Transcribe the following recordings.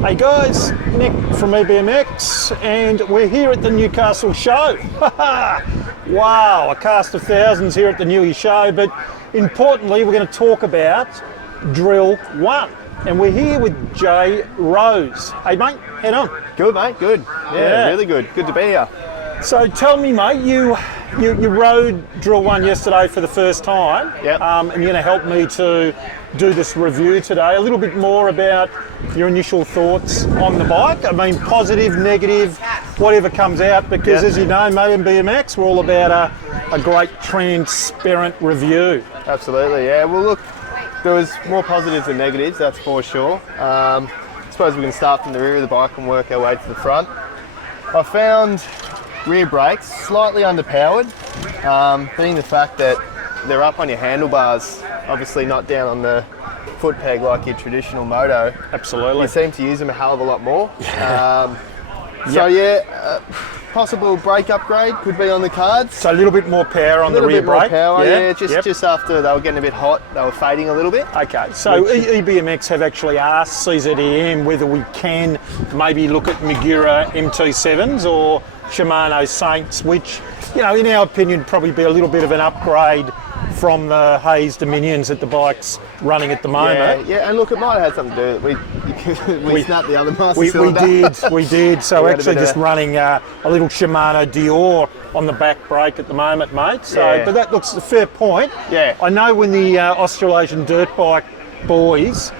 Hey guys, Nick from EBMX, and we're here at the Newcastle show. Wow, a cast of thousands here at the Newey show, but importantly we're going to talk about Drill 1. And we're here with Jay Rose. Hey mate, head on. Good mate, good. Yeah, really good. Good to be here. So tell me mate, you rode Drill 1 yesterday for the first time. Yep. And you're going to help me to do this review today. A little bit more about your initial thoughts on the bike. I mean, positive, negative, whatever comes out, because as you know, mate, in BMX, we're all about a great transparent review. Absolutely, yeah. Well look, there was more positives than negatives, that's for sure. I suppose we can start from the rear of the bike and work our way to the front. I found rear brakes slightly underpowered, being the fact that they're up on your handlebars, obviously not down on the foot peg like your traditional moto. Absolutely. You seem to use them a hell of a lot more. Possible brake upgrade could be on the cards. So a little bit more power on the rear brake. Power, just after they were getting a bit hot, they were fading a little bit. Okay, so EBMX have actually asked CZEM whether we can maybe look at Magura MT7s or Shimano Saints, which, you know, in our opinion, probably be a little bit of an upgrade from the Hayes Dominions that the bike's running at the moment. Yeah, and look, it might have had something to do with it. We snapped the other master cylinder. We did. So actually just running a little Shimano Dior on the back brake at the moment, mate. So, but that looks a fair point. Yeah. I know when the Australasian Dirt Bike boys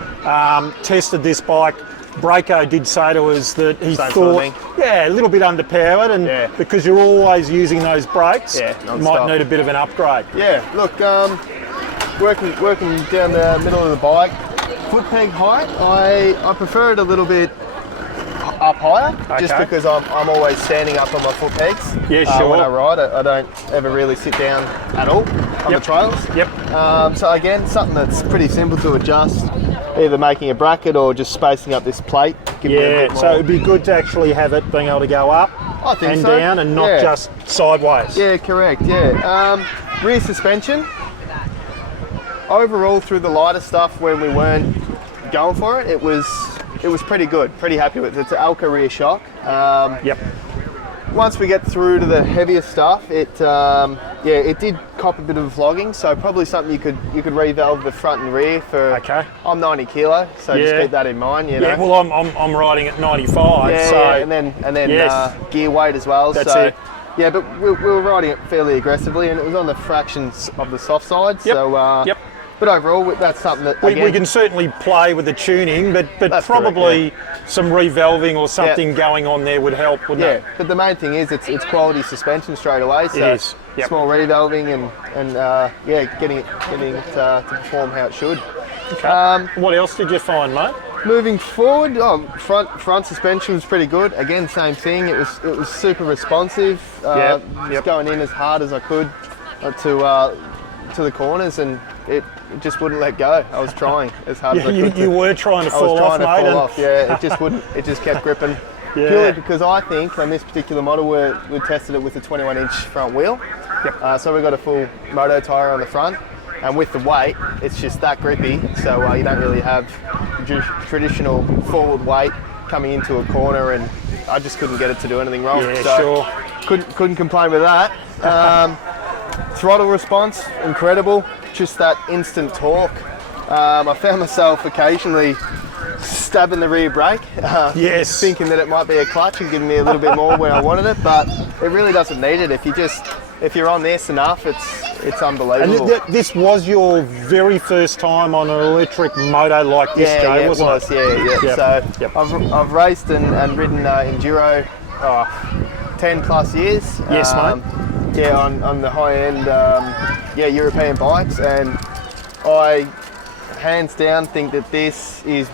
tested this bike, Braco did say to us that he thought, a little bit underpowered, and because you're always using those brakes, you might need a bit of an upgrade. Yeah, look, working down the middle of the bike, foot peg height, I prefer it a little bit up higher, just because I'm always standing up on my foot pegs. Yeah, sure. When I ride, I don't ever really sit down at all on the trails. Yep. So again, something that's pretty simple to adjust, either making a bracket or just spacing up this plate. So it'd be good to actually have it being able to go up and down and not just sideways. Yeah, correct, rear suspension, overall through the lighter stuff when we weren't going for it, it was pretty good, pretty happy with it. It's an Alka rear shock. Once we get through to the heavier stuff, it did cop a bit of flogging, so probably something you could revalve the front and rear for. I'm 90 kilo, so just keep that in mind. You know? Well, I'm riding at 95. And then gear weight as well. That's it. Yeah, but we were riding it fairly aggressively, and it was on the fractions of the soft side. So. But overall, that's something that we can certainly play with the tuning, but probably some revalving or something going on there would help, wouldn't it? But the main thing is it's quality suspension straight away. So it is. Small revalving and getting it to perform how it should. What else did you find, mate? Moving forward, front suspension was pretty good. Again, same thing. It was super responsive. Going in as hard as I could to the corners, and it just wouldn't let go. I was trying as hard as I could. You were trying to fall off, mate. I was trying to fall off, it just wouldn't. It just kept gripping. Purely because I think on this particular model we tested it with a 21-inch front wheel. So we got a full moto tyre on the front, and with the weight, it's just that grippy. So you don't really have traditional forward weight coming into a corner, and I just couldn't get it to do anything wrong. Couldn't complain with that. Throttle response, incredible. Just that instant torque. I found myself occasionally stabbing the rear brake, thinking that it might be a clutch and giving me a little bit more where I wanted it, but it really doesn't need it. If you're on this enough, it's unbelievable. And this was your very first time on an electric moto like this, Jay, wasn't it? So I've raced and ridden Enduro 10 plus years. Yes, mate. On the high end, European bikes, and I hands down think that this is.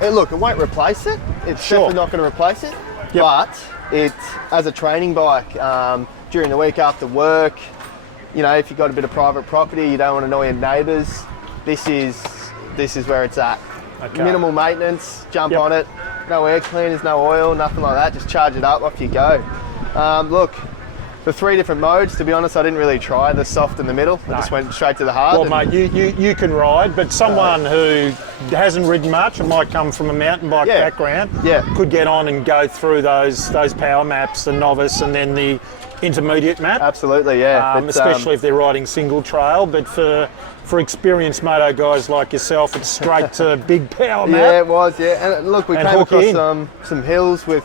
Look, it won't replace it. It's definitely not going to replace it. But it, as a training bike, during the week after work, you know, if you've got a bit of private property, you don't want to annoy your neighbours. This is where it's at. Minimal maintenance. Jump on it. No air cleaners, no oil, nothing like that. Just charge it up, off you go. Look. the 3 different modes, to be honest, I didn't really try the soft in the middle. I just went straight to the hard. Well, mate, you can ride, but someone who hasn't ridden much and might come from a mountain bike background could get on and go through those power maps, the novice and then the intermediate map. Absolutely, yeah. Especially if they're riding single trail, but for experienced moto guys like yourself, it's straight to big power map. Yeah, it was, yeah. And look, we came across some hills with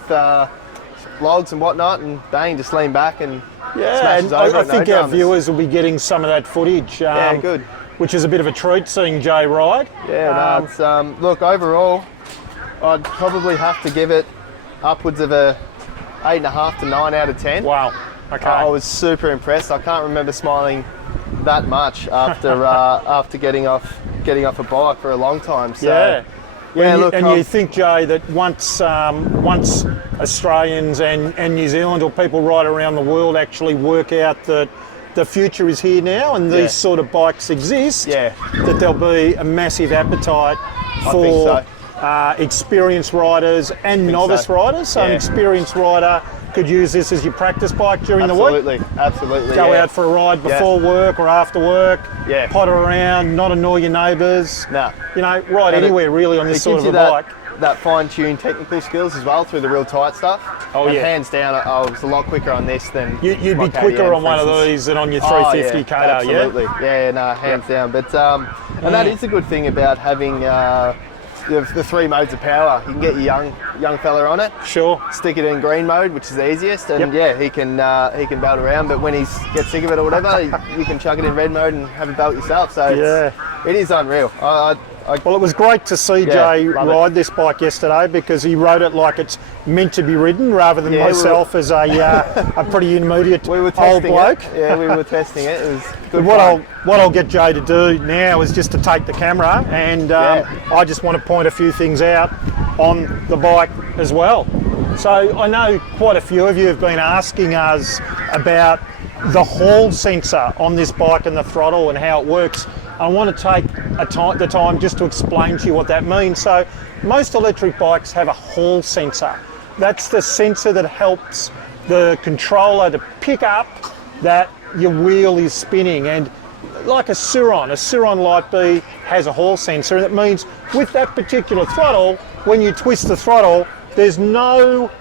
logs and whatnot, and bang, just lean back and smashes over. I think our viewers will be getting some of that footage. Good. Which is a bit of a treat seeing Jay ride. Yeah, it's, look, overall, I'd probably have to give it upwards of a 8.5 to 9 out of 10. Wow. Okay. I was super impressed. I can't remember smiling that much after after getting off a bike for a long time. So, you think, Jay, that once Australians and New Zealand or people right around the world actually work out that the future is here now and these sort of bikes exist, that there'll be a massive appetite for experienced riders and novice riders. So an experienced rider could use this as your practice bike during the week. Absolutely. Go out for a ride before work or after work. Potter around, not annoy your neighbours. You know, ride anywhere really on this sort of a bike. That fine-tuned technical skills as well through the real tight stuff. Hands down, I was a lot quicker on this than you'd be quicker on one of these than on your 350 Kato. Absolutely. Hands down. But and that is a good thing about having the 3 modes of power. You can get your young fella on it. Sure. Stick it in green mode, which is the easiest, and he can belt around. But when he gets sick of it or whatever, you can chuck it in red mode and have a belt yourself. So it is unreal. Well, it was great to see Jay ride this bike yesterday because he rode it like it's meant to be ridden rather than myself as a pretty intermediate old bloke. We were testing it. It was good. What I'll get Jay to do now is just to take the camera and I just want to point a few things out on the bike as well. So I know quite a few of you have been asking us about the hall sensor on this bike and the throttle and how it works. I want to take the time just to explain to you what that means. So most electric bikes have a hall sensor. That's the sensor that helps the controller to pick up that your wheel is spinning. And like a Suron Light B has a hall sensor, and it means with that particular throttle, when you twist the throttle, there's no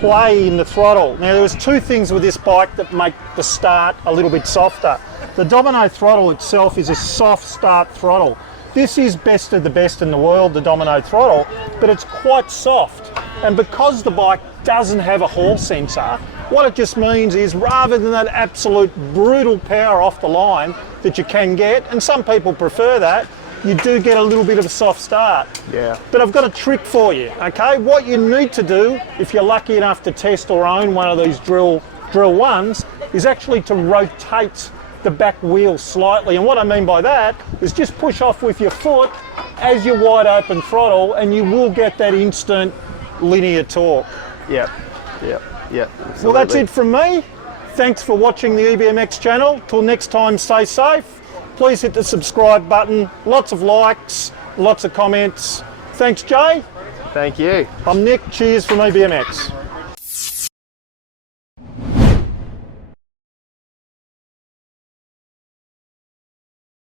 play in the throttle. Now there was 2 things with this bike that make the start a little bit softer. The Domino throttle itself is a soft start throttle. This is best of the best in the world, the Domino throttle, but it's quite soft. And because the bike doesn't have a hall sensor, what it just means is rather than that absolute brutal power off the line that you can get, and some people prefer that, you do get a little bit of a soft start. But I've got a trick for you, okay? What you need to do, if you're lucky enough to test or own one of these drill ones, is actually to rotate the back wheel slightly. And what I mean by that is just push off with your foot as you wide open throttle and you will get that instant linear torque. Well, that's it from me. Thanks for watching the EBMX channel. Till next time, stay safe. Please hit the subscribe button. Lots of likes, lots of comments. Thanks, Jay. Thank you. I'm Nick. Cheers from EBMX.